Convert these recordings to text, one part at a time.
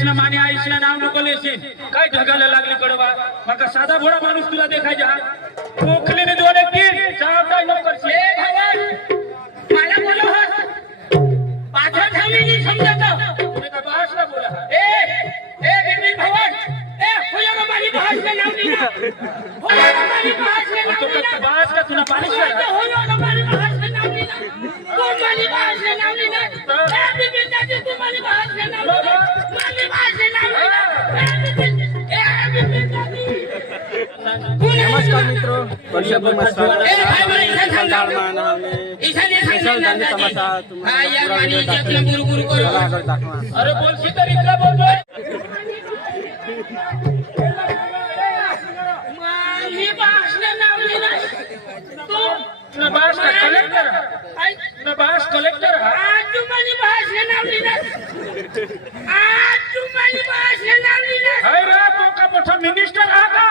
आईशना माने आईशना नाव नको लेशील काय ढगाला लागली कडवा मका साधा भोळा माणूस तुला देखायचा कोखलीने दोन एक तीन चार काय नको करशील ए भगवान मला बोलो हा पाछा थांबली नहीं समझता तुने का भाषा बोला ए बिपिन भगवान ए होया का मारी भाष का नाम नहीं ना होया का मारी भाष का नाम तो नहीं ना बास का तुना पाणी होया का मारी भाष का नाम नहीं ना कौन मारी भाष का नाम नहीं ना ए बिपिन दादी तू मारी भाष का नाम नहीं ना मारी भाष का नाम नहीं ना ए बिपिन दादी नमस्कार मित्रों वर्षभर मस्त तमाशा अरे बोलशी तर इथला बोलतोय मारी भाष का नाम नहीं ना तू नबास का कलेक्टर नबास कलेक्टर आज तुम्हारी भाष का नाम नहीं ना आज तुम्हारी भाष का नाम नहीं ना हाय रे तो का मोठा मिनिस्टर हा का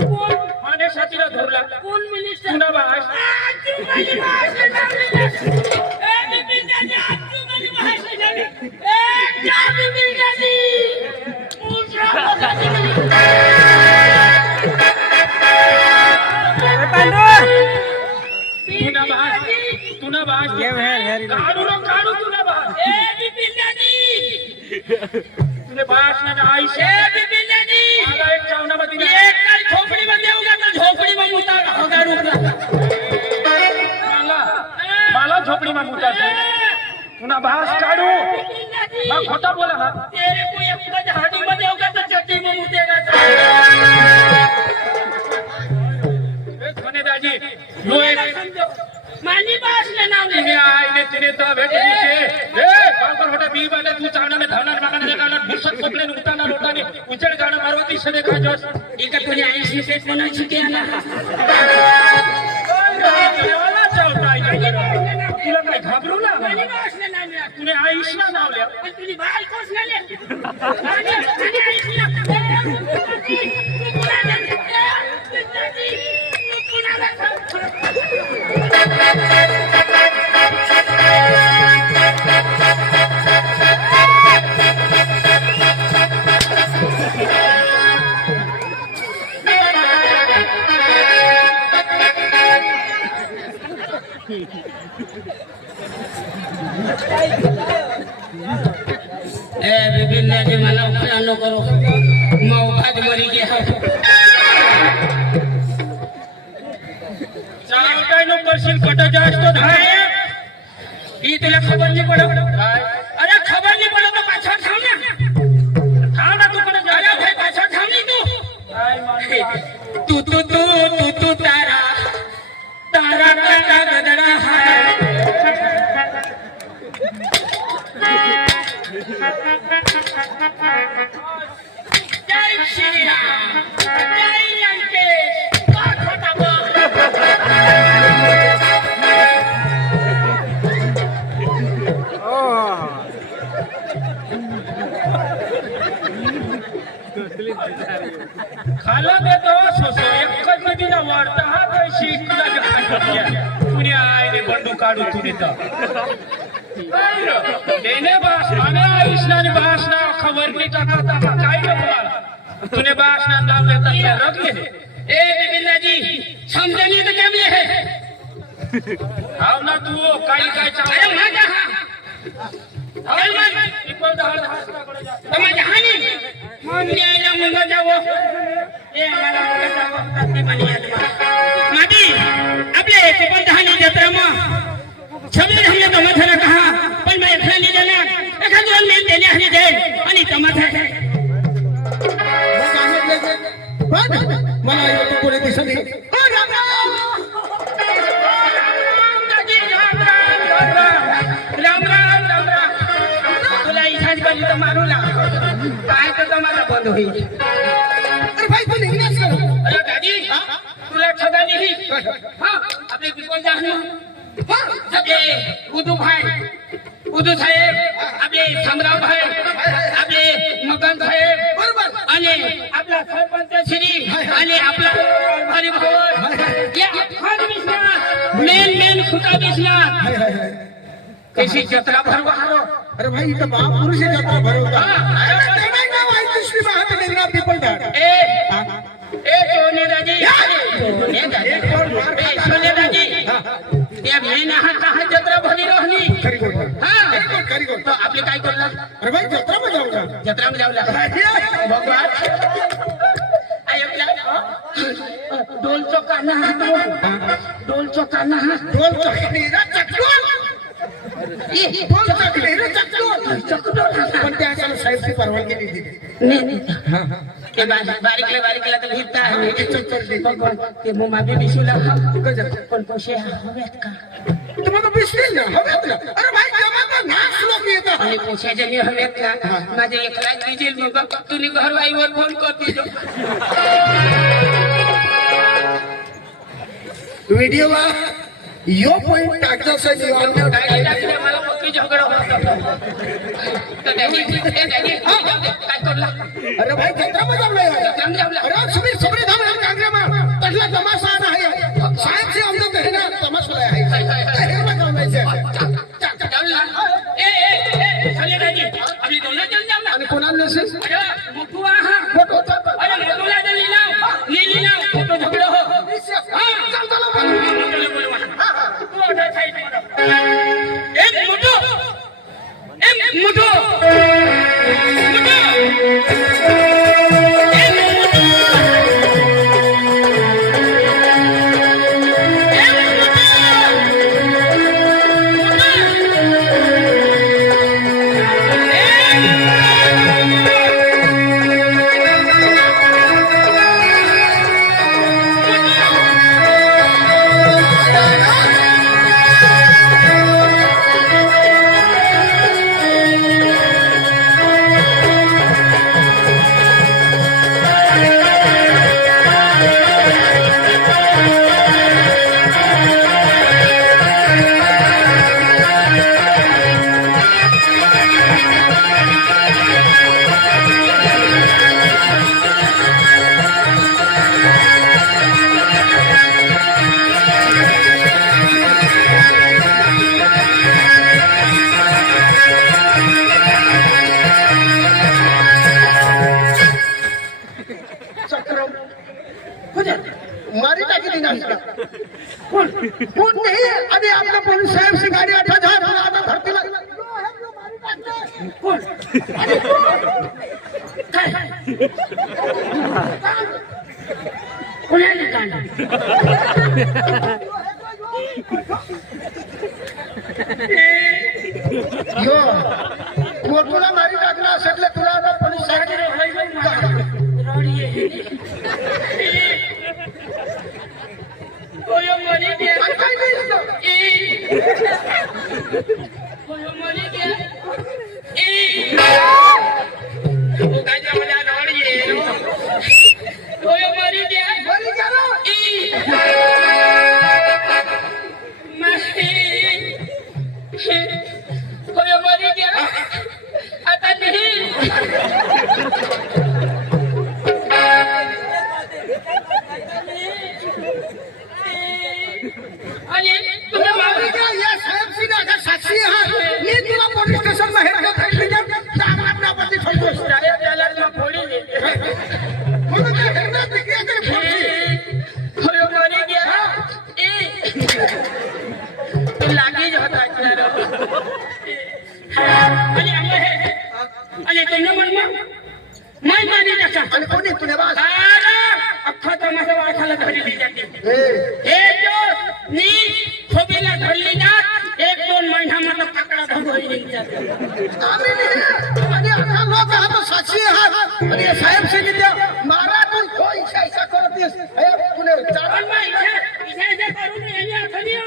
कोण माने साथीला धरला कोण मिनिस्टर तुना भाष आज तुम्हारी भाष का नाम नहीं ना ए बिपिन दादी आज तुम्हारी भाष का नाम नहीं ए क्या बिपिन दादी पूछा तुना भाष काढू रो काढू तुना भाष ए बिपिन दादी तुने भाष ना आईश ए बिपिन दादी मला एक चावना मध्ये ये कल झोपड़ी में देऊंगा तो झोपड़ी में उतारू मला झोपडी में मुताते तुना भाष काढू मैं खोटा बोला ना तेरे को एक झाड़ू में देऊंगा तो चट्टी में मुतेगा धने दाजी लो एक मानी बास ने नाम ले तिने आईने तिने तो भेट दिसे ए पापर होटा बी वाले तू चावना में धावना मागना देखाना भुसत कोपले उताना लोटाने उचल गाना मारवती से देखा जोस इका तुझे ऐसी से कोणा छिके ना देवाला चावता आहे तुला काय घाबरू ना मानी बास ने नाम ले तुने आईशना नाव लिया पण तुझी बाल कोस ना ले मानी ऐसी ना बिपिन दादी मला उपना नो करो मैं उखाद मरी के चाव काय नो करशील कट जास्त धाय ही तुला खबर नाही पडत अरे खबर नाही पडत तो पाछा थांब ना तू कडे जा अरे भाई पाछा थांब नाही तू तारा तारा का गदड़ा है जय श्री राम जय लंकेश खोटा बोल खाला देतो सोसो एकच नदीला वाढता हा पैशी तुला तुने आईने बंडू काढू तुने तर देने बास माने आईशनाने बासना खबर नहीं टाका टाका काय नको मला तुने बासना नाम लेता रख ले ए बिपिन दादी समझनी तो क्या भी है हाव ना तू काय काय अरे चाव माझा हाव ना इक्वल दहाड हासराकडे जा तुम्हारे हानी न्यायला मुंगा जावो ए मला मुंगा जावो तसे मानी मादी आपले कोपन दहानी जत्रा में छबीर हमने तमाथरा कहा पण मैं एकला नहीं देना एखाद दोन मी देने हनी दे आणि तमाथा मला येतो कोणी दिसत नाही ओ राम राम दादी राम राम तुला इच्छाच बनी तर मारू ला काय तर तुम्हाला बंद होईल अरे भाई तू निघलास का अरे दादी तुला छदा नाही हां आपले पिपल जाहनो आपले उदू साहेब आपले शामराव भाई आपले मगन साहेब बरोबर आणि आपला सरपंच श्री आणि आपला भारी भवन या खान विश्वनाथ मेन खुदा विश्वनाथ कैसी जत्रा भरवा अरे भाई इथं महापुरुष यात्रा भरवतात हां कृष्ण महात निघणार पीपल झाड सोने दाजी सोने दाजी त्या महिने हा जत्रा भरी रोहनी खरी गोष्ट हा खरी गोष्ट तो आपले काय करला अरे भाई जत्रा में जाऊंगा जत्रा में जाऊला भगवान डोल चौकाना डोल चौकाना ढोल चकली रे चकडोल ढोल चकली रे चकडोल पण त्या असाला साहेबची परवानगी नाही दिली नाही ते बारीकला तर हिरता आहे भगवान ते मोमा बी बिशूला पण पैसे हवेत का तुम्हाला बिस्किट ना हवेत ना अरे भाई जमाना नाच लोक येतात आणि पैशाचे नाही हवेत का माझे 1 लाख दीजिल मग तुम्ही घरवाईवर फोन करते व्हिडिओ यो पॉइंट टाकण्याचा जीवन मला पक्की झगडा होता तर काय करला अरे भाई जत्रा में जाऊला अरे सगळे धाम कांग्रेस में तसला तमाशा आहे साहेब से आमचं कहना तमाशा आहे हे मग जाऊला चले दाजी आपली दोन जण जाऊ ना आणि कोणाला नसेल मोठू हा अरे मोठूला जण लिहिला फोटो झगडा हो मारी टाकी देना कौन नहीं अभी आपका पुलिस साहब से गाड़ी 8,000 आता धरती लग कोण कोणाला काढलं यो मोठूला मारी टाकला असेल तुला आता पोलीस आता नाही आणि तुम्ही मावळीच्या या साहेब सीधा का साक्षी आहात मी तुला पोलीस स्टेशन बाहेर आपली ठेवतोस त्याला फोडी म्हणून ते घरनं तिकडे तरी फोडची. होय मरी गया लागेज होता आणि आणि तुम्ही म्हणलं मैं मानी टाका आणि कोणी तुला बास अख्खा तमाशा वाखाला धरली जाते हे जो नी खोबीला धरली ना 1-2 महिन्यामध्ये पकडा धरली जाते आम्ही नाही आणि अख्खा लोक हा साक्षी आहात आणि या साहेब सांगितल्या मारा तू कोण इच्छा करतेस हे तुला पण मग इथे करून येणे असं नाही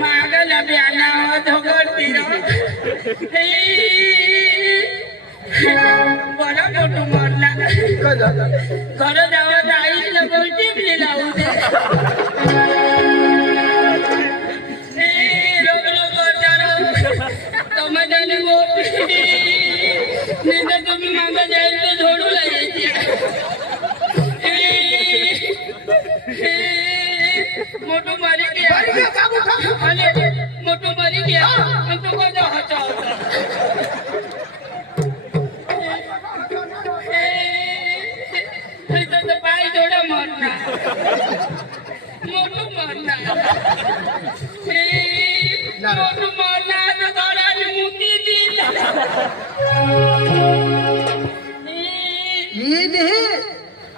मागला ब्याना धोगडती बरा मोठू मारला घर जावं आईला बोलती लावू दे टमाटाने बोलती नाही तर तुम्ही मागं जाईल तर झोडू लागायची मोठू मरी गया मरी गया जाग उठा अरे मोटू मरी गया हम तो को जा हचा तो पाई जोड़ा मरना मोटू मरना मोटू मरना तो गड़ा मुक्ति दी ही नाही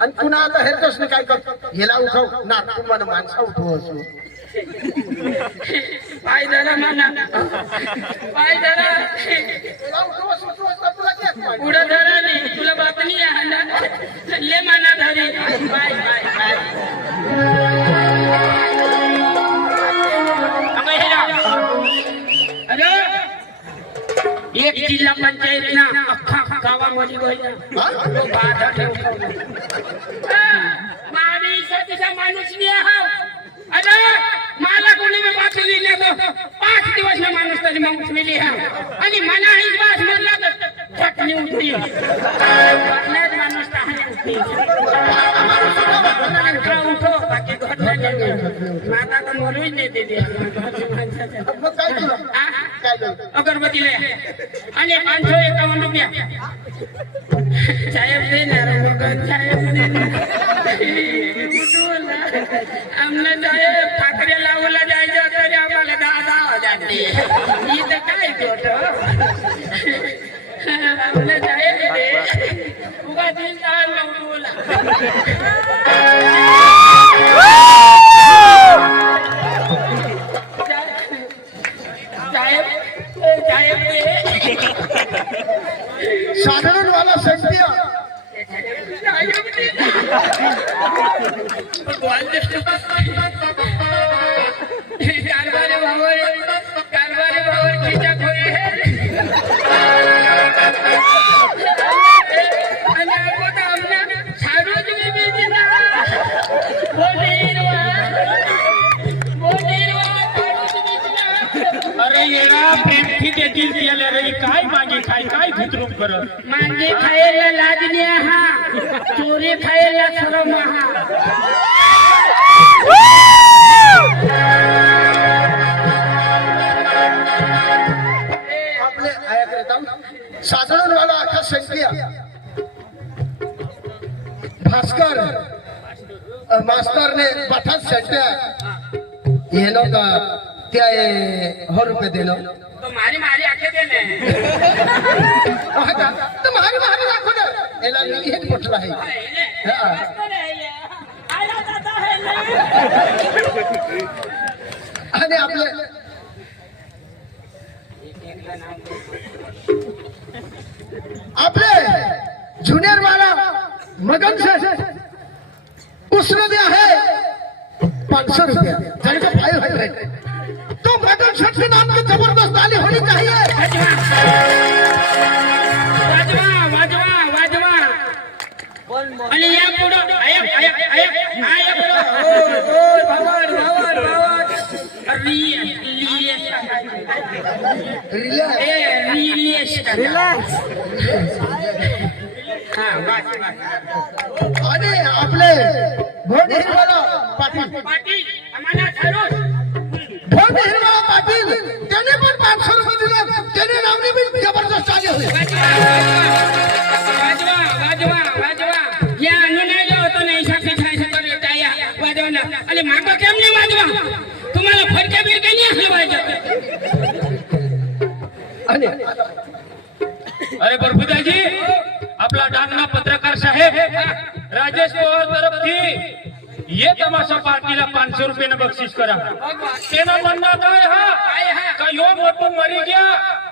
आणि पुन्हा आता हे प्रश्न काय करतो याला उठव ना तुम्हाला माणसा उठव असो पाय धरा म्हणा पाय धरा याला उठव असो तुला काय पुढे धरा नाही तुला बातमी आहे ना ले म्हणा धरी बाय बाय बाय अरे एक जिल्हा पंचायत ना अख्खा गावामध्ये व्हायला तो बाधा ठेवतो माणूस तिचा माणूस नाही हा अरे मला कोणी मी बातमी दिली तो 5 दिवस ना माणूस तरी मग उठलेली हा आणि मना ही बात म्हणला तर फटणी उठली वाटण्यात माणूस तहाने उठली उठो बाकी घटना नाही माता तर मरूच देते ते मग काय केलं काय झालं अगरबत्ती ले आणि 551 रुपया साहेब देणार मग साहेब आमला साहेब ठाकरे लावला जायचं तरी आम्हाला 10,000 दे इथं काय छोट आमला साहेब दे उगा दिन बोला साधारण वाला संख्या कारभारी भावर खिचा खोई है आणि आपण आमना सार्वजनिक बीजना अरे येडा पेंठी देतील त्याला रे काय मागे काय घुतरूक करत मांगे खायला लाजणे हा चोरी खायला शरम हा आपले साधारण वाला अख्खा संख्या भास्कर मास्तर ने बठात संख्या येनो का क्या 100 रुपये देनो तो मारी आखे देने तुम्हारी राखो ना एला एक पोटला है आणि आपले जूनियर वाला मगन से उसने दिया है 500 रुपया जाने का 500 तो मगन सेठ के नाम की जबरदस्त ताली होनी चाहिए वाजवा आणि या पुढं आया भावर आणि आपले भोट हिरवाला पाटील भोट हिरवाला पाटील त्याने पण 500 रुपये दिले त्याने नावनी भी जबरदस्त ताली होती वाजवा या अनुनय होतो नाही वाजवा ना आणि मागं केम नाही वाजवा तुम्हाला फरक्या बिरक्या नाही असलं पाहिजे अरे बरफुदाजी आपला डांगना पत्रकार साहेब राजेश पवार तरफથી ये तमाशा पार्टीला 500 रुपये बक्षीस करा तेना म्हणणं काय हा का यो मोठू मरी गया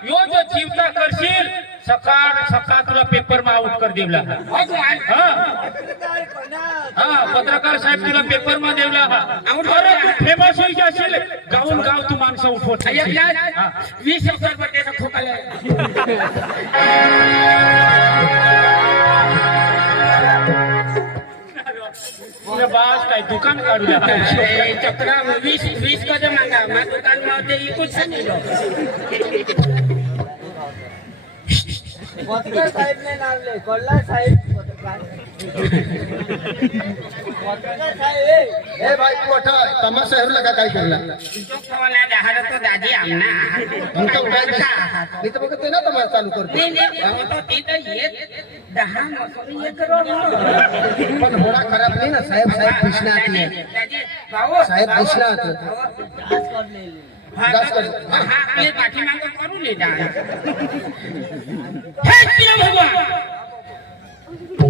यो जो जीवता करशील सकाळ तुला पेपर मा आउट कर देवला हा पत्रकार साहेब तुला पेपर मा देवला आउट तू फेमस होई जाशील गावून गाव तू माणसं उठवत 20,000 रुपये खोकाला बास काय दुकान काढू चक्रा 20 कदम मागा मा दुकान मध्ये इकूच पत्रकार साहेब ने नाम ले कोल्ला साहेब ए भाई तू अठा तमाशा हेरला का काय केला तो खवाला दहार तो दादी आमना मी तर काय मी तर बघते ना तमाशा चालू करतो नाही तो तिथं येत 10 मसून 1 करोड पण होडा खराब नाही ना साहेब साहेब कृष्णात दादी भाऊ साहेब कृष्णात दास कर हा आपले पाठीमागं करू नये डान्स हे तिला भगवान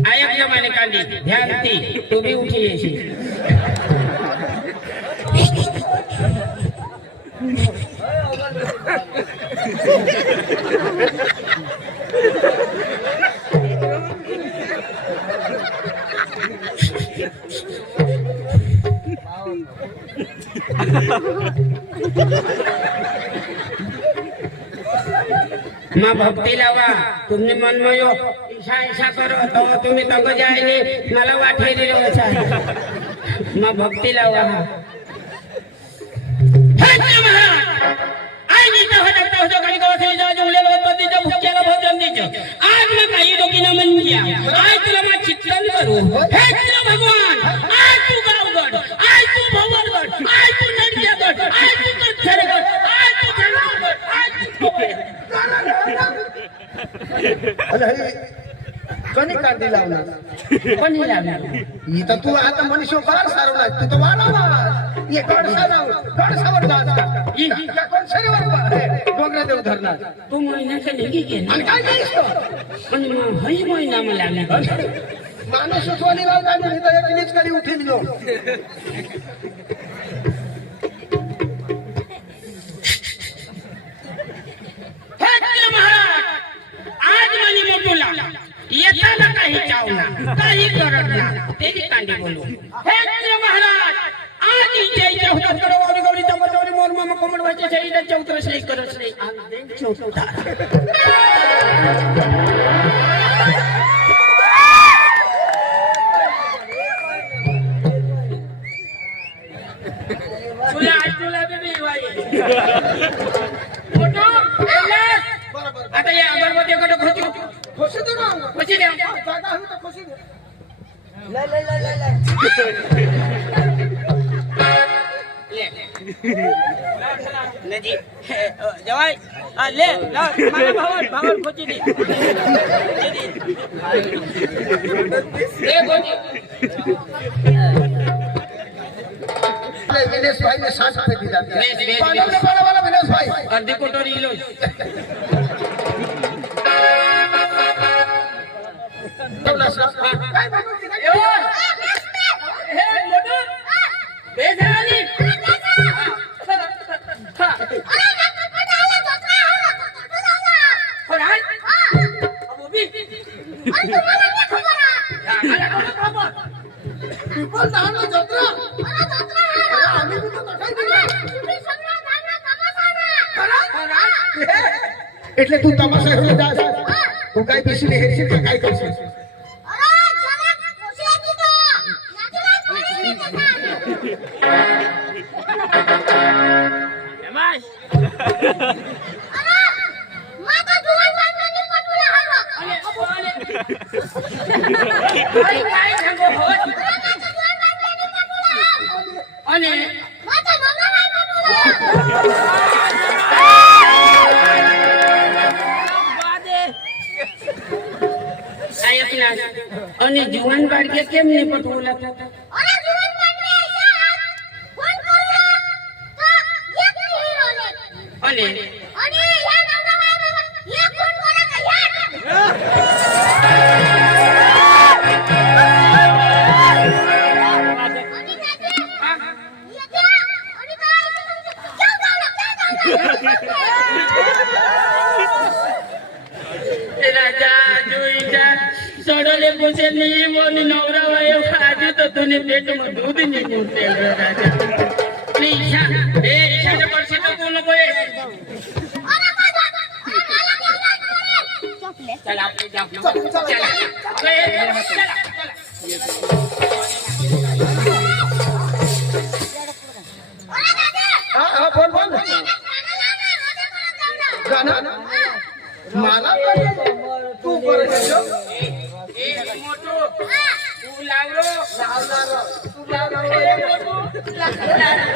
आया माने कांदी ध्यान ती तू भी उठी येशील माँ भक्ति लावा तुमने मन में यो ईशा ईशा करो तो तुम्हें तंग जाएगी मला वाटे दे रहो अच्छा माँ भक्ति लावा आज नीता हो लगता हो तो कहीं को से जा जुमले लो तो दीजो भूखेला भोजन दीजो आज मैं कहीं रोकी ना मन किया आज तुला मैं चित्रण करूं हे तेरा भगवान आज तू गावगड आज तू भवनगड आज तू नडियागड आज तू कचरगड आज तू जनागड आज तू अरे हे कोणी कांदी लावणार कोणी लावणार इथं तू आता मनुष्य फार सारवला तू तर वाढावा ये गडसावर जात का कोण शरीवर डोंगरा देव धरणार तू महिन्याचं निघी गेली आणि काय केलीस तो पण मग हई महिना मला लागला माणूस सोनी लावता मी तर एक नीच करी उठीन जो आज मनी मोठूला येताना काही चावला काही करडला तेही कांडी बोलू हे महाराज आज इथे होता गौरी गौरी तमरवरी मोर मामा कोमड व्हायचे शरीर चौत्र श्री करत श्री आनंद चौथा तुला आज तुला बी वाई फोटो आता या अगरबत्तीकडे खोची खुशी दे ना खोची द्या जागा हवी तर खुशी दे नदी जवाई ले मला भावर खोची दे विनेश भाई ने 60 रुपए दी जाती है बड़ा वाला विनेश भाई अर्धी कोटोरी लो काय बाबा हे मोठो बेजाली એટલે તું તમાશા હેલો જા તું કાઈ પીસીને હેરશી કે કાઈ કરશે અને અને જુવાન બાળકે કેમ નહીં પટવું લાગતા અને રાજા જોઈજા સડલે પૂછે નહીં મોની નવરા વાયો આજે તો તને પેટમાં દૂધ નહીં મૂકે રાજા ઈશા એ ઈશા જે પડશે તો કોનો કોઈ ચાલ આપણે જાવ હા બોલ બોલ ગાના મારા તું કરે છે मोटू तू लावरो तू लावरो मोटू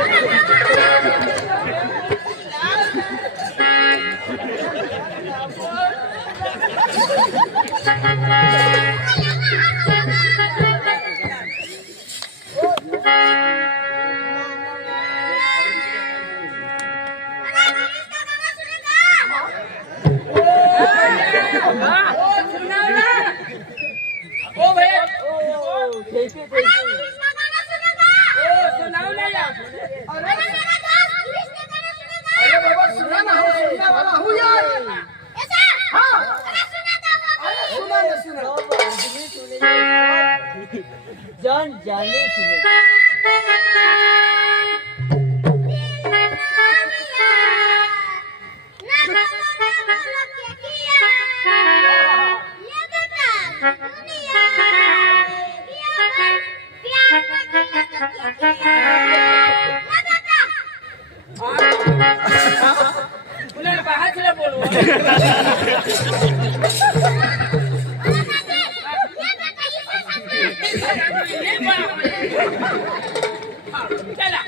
ओ भैया सुनाओ ना यार अरे बाबा सुना ना हो सुनने वाला हूँ यार हाँ सुना ना सुना जान जाने सुने उन्हें बाहर चले बोलो चला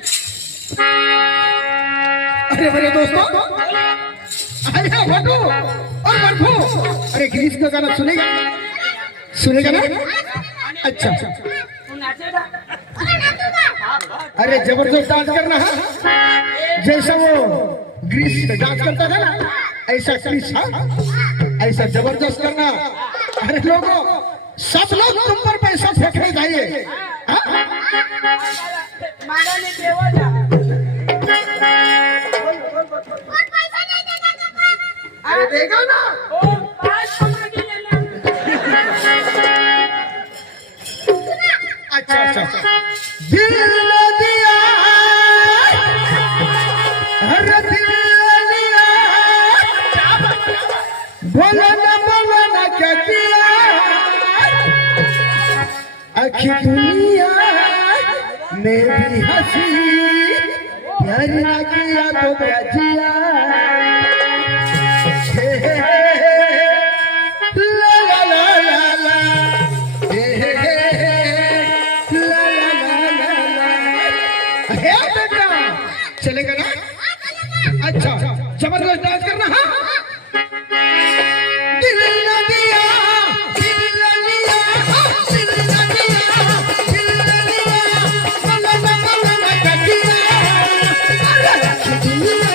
अरे मेरे दोस्तों अरे भटू और बर्फू अरे ग्रीस का गाना सुनेगा सुनेगा ना अच्छा तू नाचेगा अरे जबरदस्त डांस करना है जैसा वो ग्रीस डांस करता था ना ऐसा ग्रीस हाँ ऐसा जबरदस्त करना अरे लोगों सब लोग तुम पर पैसा फेंकने चाहिए हाँ? मारा ने देवा जा अरे देगा ना ओ पाँच मांगी लेना अच्छा अच्छा दिल ने दिया हर दिल ने दिया बोला ना क्या किया आखी दुनिया में भी हंसी प्यार ना किया तो क्या जिया ला ला ला ला ला हे हे हे ला ला ला ला ला हे बेटा चलेगा ना अच्छा जबरदस्त डांस करना हाँ दिल न दिया दिल न दिया दिल न दिया दिल न दिया बला ना कटिया अरे दुनिया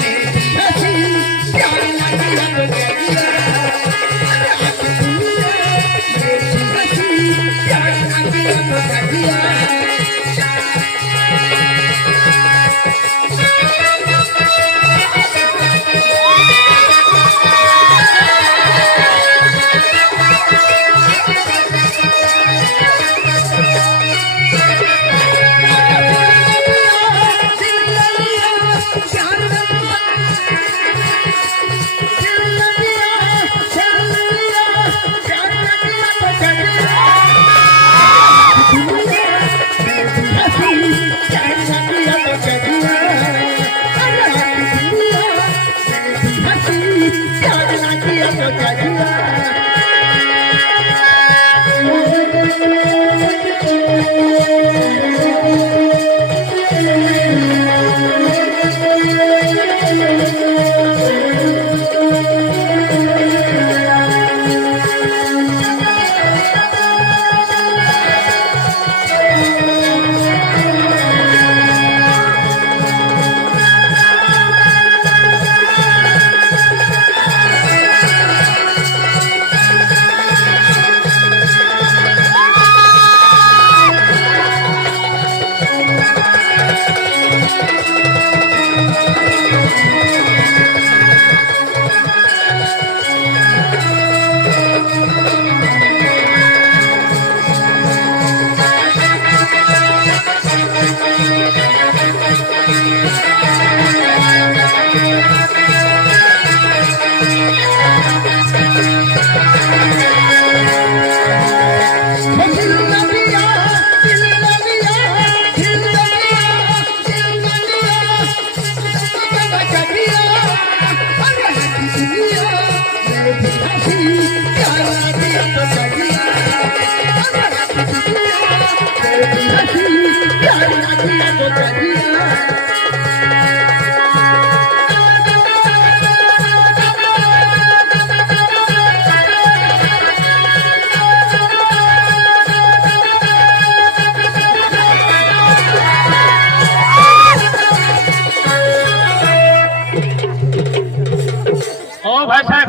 मेरी हंसी प्यार ना किया तो क्या किया अरे दुनिया मेरी हंसी प्यार ना किया तो क्या किया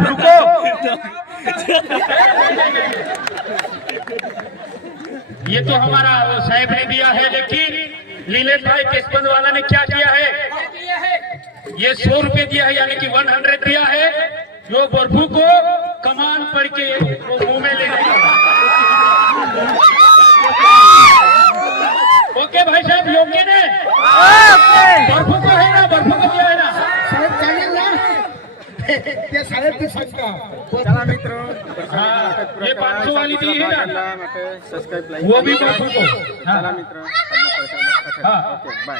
रुको। ये तो हमारा वो साहब ने दिया है, लेकिन लीलेश भाई केसबंद वाला ने क्या किया है, ये 100 रुपए दिया है, यानी कि 100 दिया है, जो बर्फू को कमान पड़ के वो मुंह में लेने का। ओके भाई साहब, योग्य ने बर्फू को है ना, बर्फू को दिया है ना। साहेब चालेल ना ते साहेब ते सांगता चला मित्र हाँ, ये 500 वाली दी है ना, सबस्क्राइब वो भी बर्फू को। चला मित्र हाँ। Okay bye.